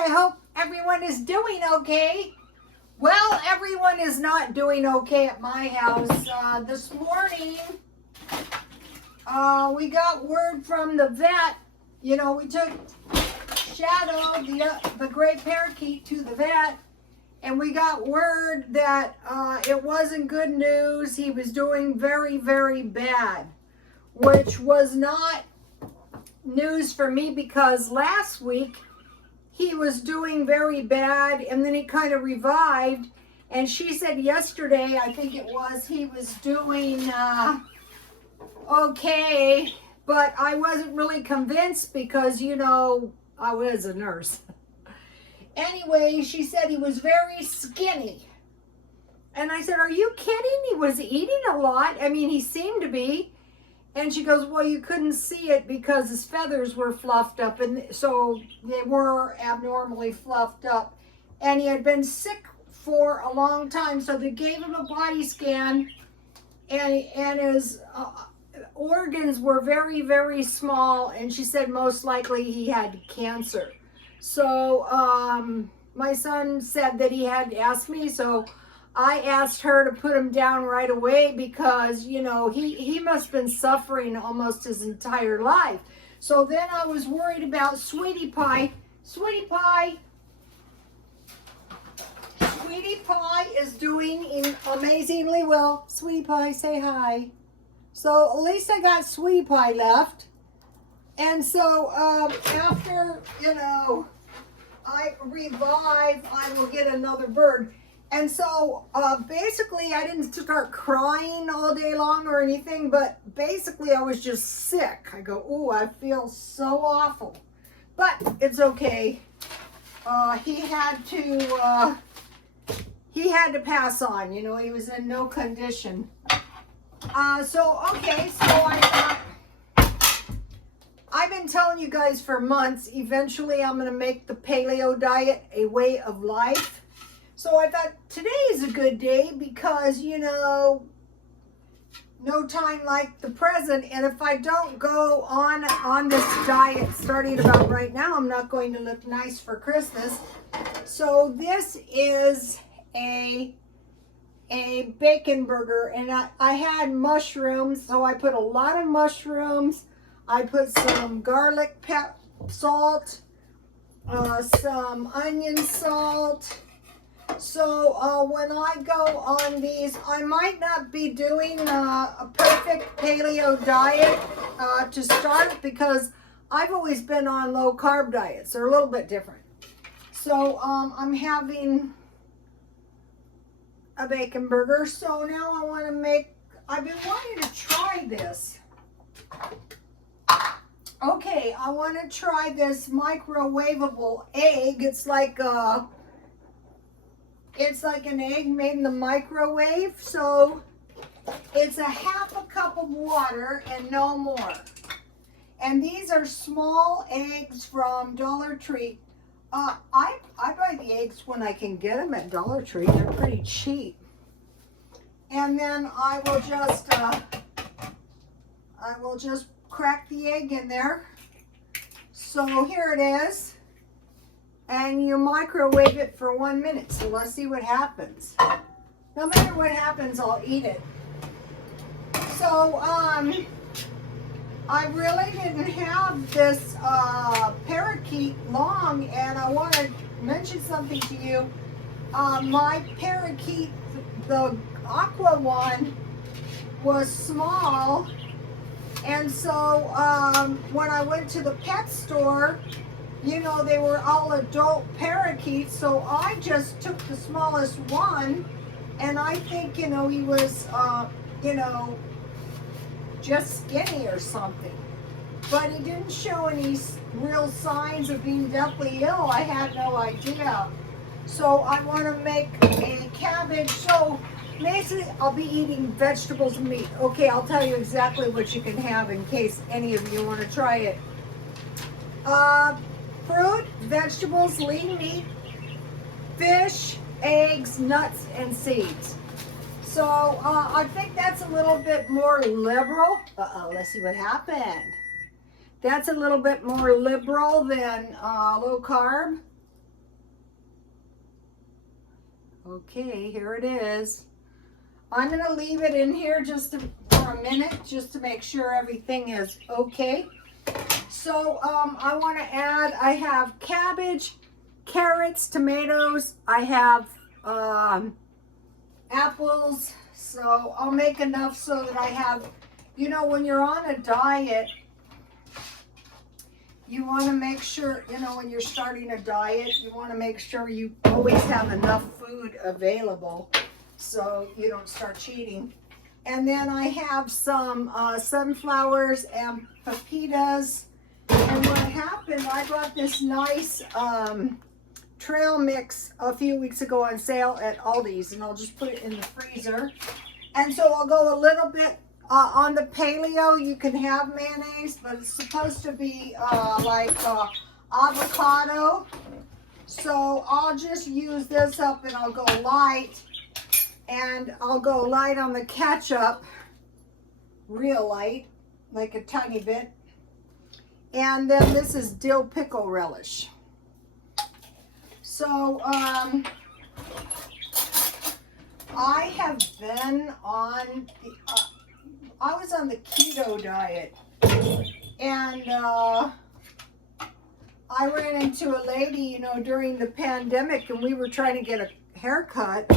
I hope everyone is doing okay. Well, everyone is not doing okay at my house. This morning, we got word from the vet. You know, we took Shadow, the great parakeet, to the vet, and we got word that it wasn't good news. He was doing very, very bad, which was not news for me because last week he was doing very bad and then he kind of revived, and she said yesterday, I think it was, he was doing okay, but I wasn't really convinced because, you know, I was a nurse. Anyway, she said he was very skinny, and I said, are you kidding? He was eating a lot. I mean, he seemed to be. And she goes, well, you couldn't see it because his feathers were fluffed up, and so they were abnormally fluffed up. And he had been sick for a long time, so they gave him a body scan, and his organs were very, very small, and she said most likely he had cancer. So my son said that he had asked me, so I asked her to put him down right away because, you know, he must have been suffering almost his entire life. So then I was worried about Sweetie Pie. Sweetie Pie. Sweetie Pie is doing amazingly well. Sweetie Pie, say hi. So at least I got Sweetie Pie left. And so after, you know, I revive, I will get another bird. And so basically I didn't start crying all day long or anything, but basically I was just sick. I go, ooh, I feel so awful. But it's okay. He had to pass on, you know, he was in no condition. Okay, so I've been telling you guys for months, eventually I'm going to make the paleo diet a way of life. So I thought today is a good day because, you know, no time like the present. And if I don't go on this diet starting about right now, I'm not going to look nice for Christmas. So this is a bacon burger, and I had mushrooms, so I put a lot of mushrooms. I put some garlic salt, some onion salt. So when I go on these, I might not be doing a perfect paleo diet to start because I've always been on low carb diets. They're a little bit different. So I'm having a bacon burger. So now I want to make, I've been wanting to try this. Okay, I want to try this microwavable egg. It's like an egg made in the microwave. So it's a half a cup of water and no more. And these are small eggs from Dollar Tree. I buy the eggs when I can get them at Dollar Tree. They're pretty cheap. And then I will just crack the egg in there. So here it is. And you microwave it for 1 minute. So let's see what happens. No matter what happens, I'll eat it. So I really didn't have this parakeet long, and I want to mention something to you. My parakeet, the aqua one, was small, and so when I went to the pet store, you know, they were all adult parakeets, so I just took the smallest one, and I think, you know, he was, you know, just skinny or something. But he didn't show any real signs of being deathly ill. I had no idea. So I want to make a cabbage. So basically, I'll be eating vegetables and meat. Okay, I'll tell you exactly what you can have in case any of you want to try it. Fruit, vegetables, lean meat, fish, eggs, nuts, and seeds. So I think that's a little bit more liberal. Let's see what happened. That's a little bit more liberal than low carb. Okay, here it is. I'm going to leave it in here for a minute just to make sure everything is okay. So I want to add, I have cabbage, carrots, tomatoes, I have apples, so I'll make enough so that I have, you know, when you're on a diet, you want to make sure, you know, when you're starting a diet, you want to make sure you always have enough food available so you don't start cheating. And then I have some sunflowers and pepitas. And what happened, I bought this nice trail mix a few weeks ago on sale at Aldi's, and I'll just put it in the freezer. And so I'll go a little bit on the Paleo. You can have mayonnaise, but it's supposed to be like avocado. So I'll just use this up and I'll go light. And I'll go light on the ketchup, real light, like a tiny bit. And then this is dill pickle relish. So I have been on, I was on the keto diet, and I ran into a lady, you know, during the pandemic, and we were trying to get a haircut,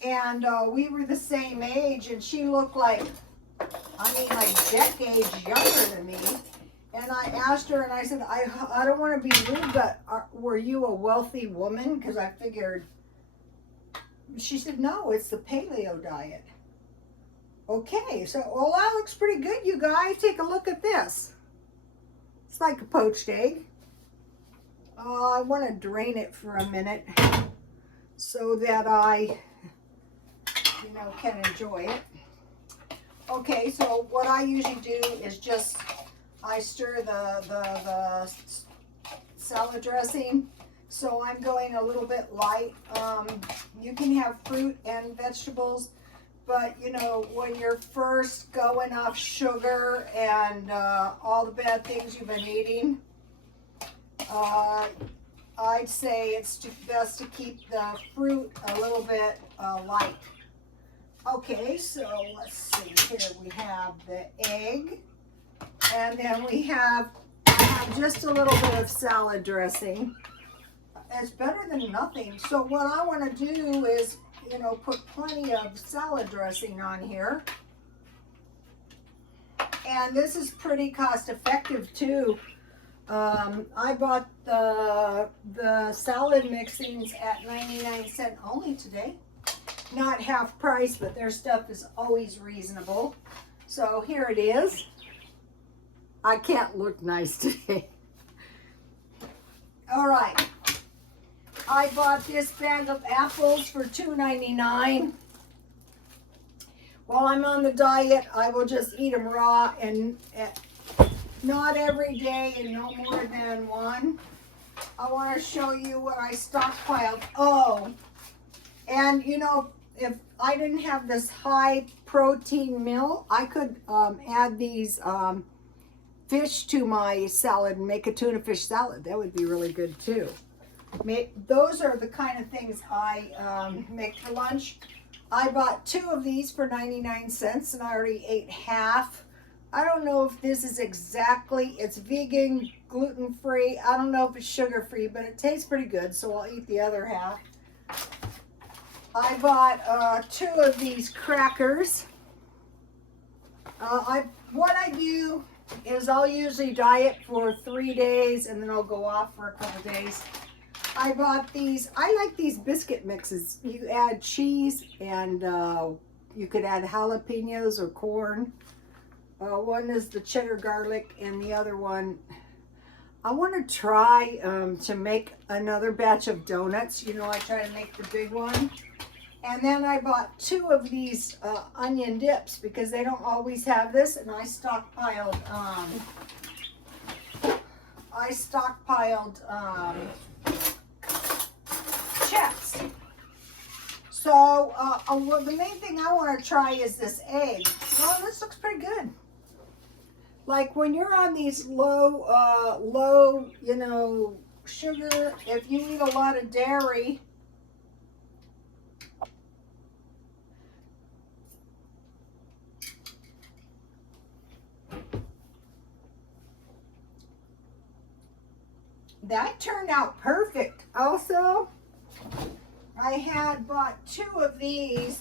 and we were the same age, and she looked like, I mean, like decades younger than me. And I asked her, and I said, I don't want to be rude, but were you a wealthy woman? Because I figured. She said, no, it's the Paleo diet. Okay, so, well, that looks pretty good, you guys. Take a look at this. It's like a poached egg. I want to drain it for a minute so that I, you know, can enjoy it. Okay, so what I usually do is just, I stir the salad dressing, so I'm going a little bit light. You can have fruit and vegetables, but you know, when you're first going off sugar and all the bad things you've been eating, I'd say it's best to keep the fruit a little bit light. Okay, so let's see here. We have the egg. And then I have just a little bit of salad dressing. It's better than nothing. So what I want to do is, you know, put plenty of salad dressing on here. And this is pretty cost effective too. I bought the salad mixings at 99 cents only today. Not half price, but their stuff is always reasonable. So here it is. I can't look nice today. All right. I bought this bag of apples for $2.99. While I'm on the diet, I will just eat them raw, and not every day and no more than one. I want to show you what I stockpiled. Oh, and you know, if I didn't have this high protein meal, I could add these fish to my salad and make a tuna fish salad. That would be really good too. Those are the kind of things I make for lunch. I bought 2 of these for 99 cents and I already ate half. I don't know if this is exactly, it's vegan, gluten-free. I don't know if it's sugar-free, but it tastes pretty good, so I'll eat the other half. I bought 2 of these crackers. What I do is I'll usually diet for 3 days and then I'll go off for a couple days. I bought these, I like these biscuit mixes. You add cheese and you could add jalapenos or corn. One is the cheddar garlic and the other one, I want to try to make another batch of donuts. You know, I try to make the big one. And then I bought 2 of these onion dips because they don't always have this, and I stockpiled chips. So well, the main thing I want to try is this egg. Well, this looks pretty good. Like when you're on these low, you know, sugar, if you eat a lot of dairy, that turned out perfect. Also, I had bought 2 of these.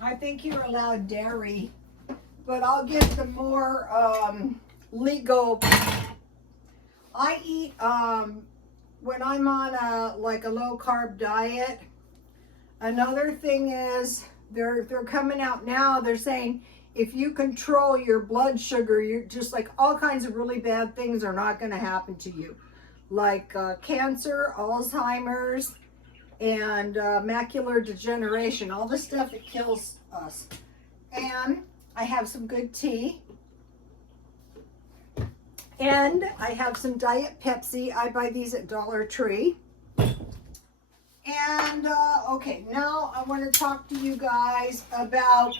I think you're allowed dairy, but I'll get the more legal. I eat when I'm on a low carb diet. Another thing is they're coming out now. They're saying if you control your blood sugar, you're just like all kinds of really bad things are not going to happen to you, like cancer, Alzheimer's, and macular degeneration, all the stuff that kills us. And I have some good tea. And I have some Diet Pepsi. I buy these at Dollar Tree. And, okay, now I want to talk to you guys about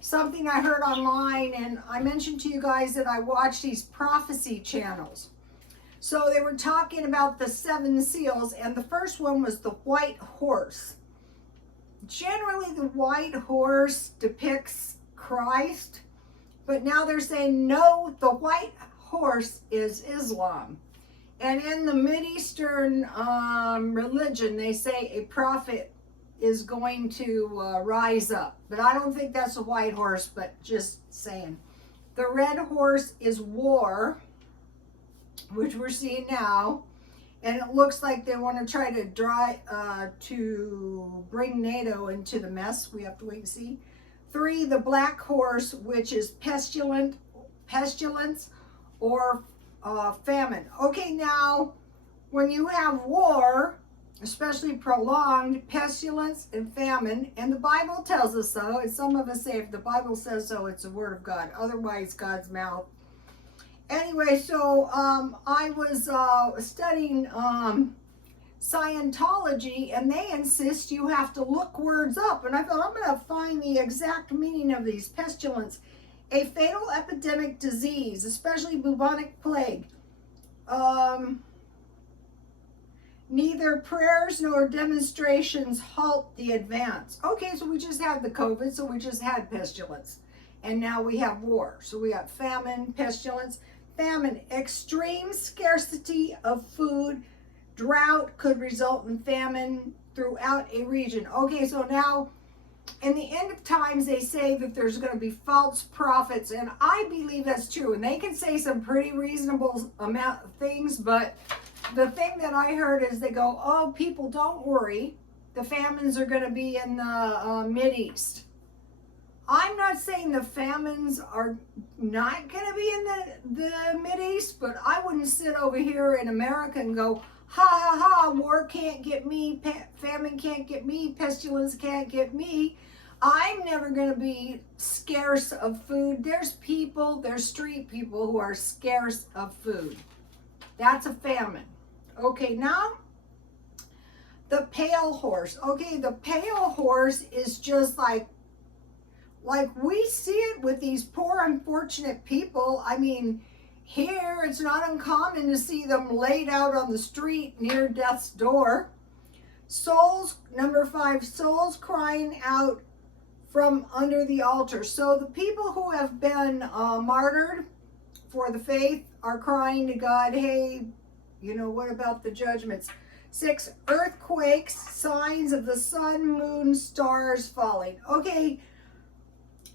something I heard online. And I mentioned to you guys that I watch these prophecy channels. So they were talking about the 7 seals, and the first one was the white horse. Generally, the white horse depicts Christ, but now they're saying, no, the white horse is Islam. And in the Mideastern religion, they say a prophet is going to rise up. But I don't think that's a white horse, but just saying. The red horse is war, which we're seeing now. And it looks like they want to try to bring NATO into the mess. We have to wait and see. 3, the black horse, which is pestilence or famine. Okay, now, when you have war, especially prolonged, pestilence and famine, and the Bible tells us so, and some of us say if the Bible says so, it's the word of God. Otherwise, God's mouth. Anyway, so I was studying Scientology, and they insist you have to look words up. And I thought, I'm going to find the exact meaning of these. Pestilence, a fatal epidemic disease, especially bubonic plague. Neither prayers nor demonstrations halt the advance. Okay, so we just had the COVID, so we just had pestilence. And now we have war. So we got famine, pestilence. Famine, extreme scarcity of food. Drought could result in famine throughout a region. Okay, so now in the end of times, they say that there's going to be false prophets, and I believe that's true. And they can say some pretty reasonable amount of things, but the thing that I heard is they go, oh, people, don't worry. The famines are going to be in the Mideast. I'm not saying the famines are not going to be in the Mideast, but I wouldn't sit over here in America and go, ha, ha, ha, war can't get me, famine can't get me, pestilence can't get me. I'm never going to be scarce of food. There's street people who are scarce of food. That's a famine. Okay, now the pale horse. Okay, the pale horse is just like we see it with these poor unfortunate people. I mean, here it's not uncommon to see them laid out on the street near death's door. Souls, number 5, souls crying out from under the altar. So the people who have been martyred for the faith are crying to God, hey, what about the judgments? 6, earthquakes, signs of the sun, moon, stars falling. Okay,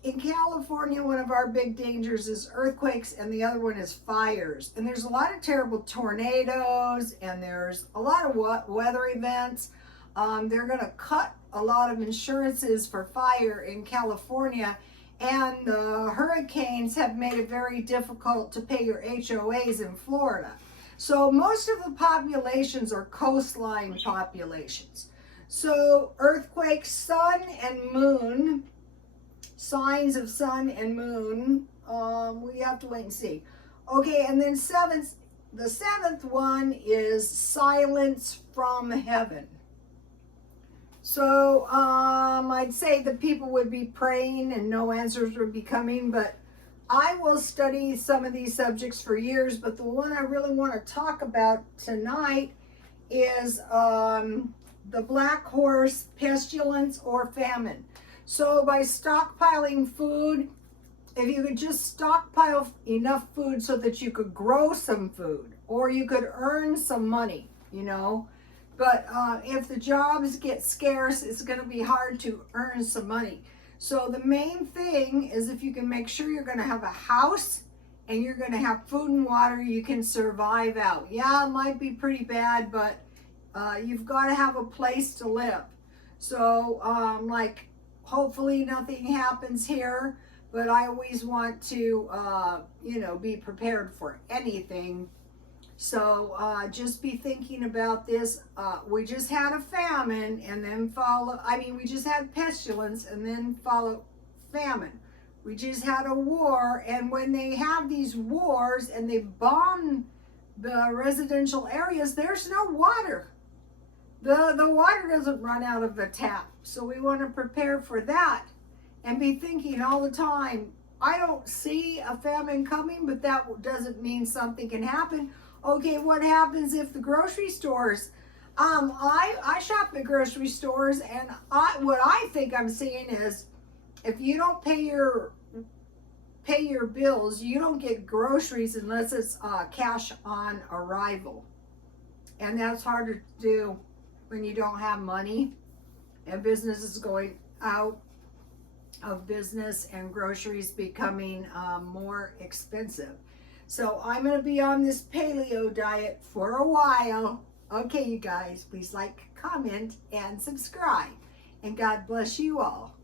in California, one of our big dangers is earthquakes, and the other one is fires. And there's a lot of terrible tornadoes, and there's a lot of weather events. They're going to cut a lot of insurances for fire in California, and the hurricanes have made it very difficult to pay your HOAs in Florida. So most of the populations are coastline populations. So earthquakes, sun and moon, signs of sun and moon, we have to wait and see. Okay, and then the 7th one is silence from heaven. So I'd say that people would be praying and no answers would be coming, but I will study some of these subjects for years, but the one I really want to talk about tonight is the black horse, pestilence or famine. So by stockpiling food, if you could just stockpile enough food so that you could grow some food or you could earn some money, you know. But if the jobs get scarce, it's going to be hard to earn some money. So the main thing is if you can make sure you're going to have a house and you're going to have food and water you can survive out. Yeah, it might be pretty bad, but you've got to have a place to live. So like hopefully nothing happens here, but I always want to, you know, be prepared for anything. So just be thinking about this. We just had a famine and then we just had pestilence and then follow famine. We just had a war, and when they have these wars and they bomb the residential areas, there's no water. The water doesn't run out of the tap. So we want to prepare for that and be thinking all the time, I don't see a famine coming, but that doesn't mean something can happen. Okay, what happens if the grocery stores, I shop at grocery stores, and what I think I'm seeing is if you don't pay your bills, you don't get groceries unless it's cash on arrival. And that's harder to do when you don't have money and business is going out of business and groceries becoming more expensive. So I'm going to be on this paleo diet for a while. Okay, you guys, please like, comment, and subscribe. And God bless you all.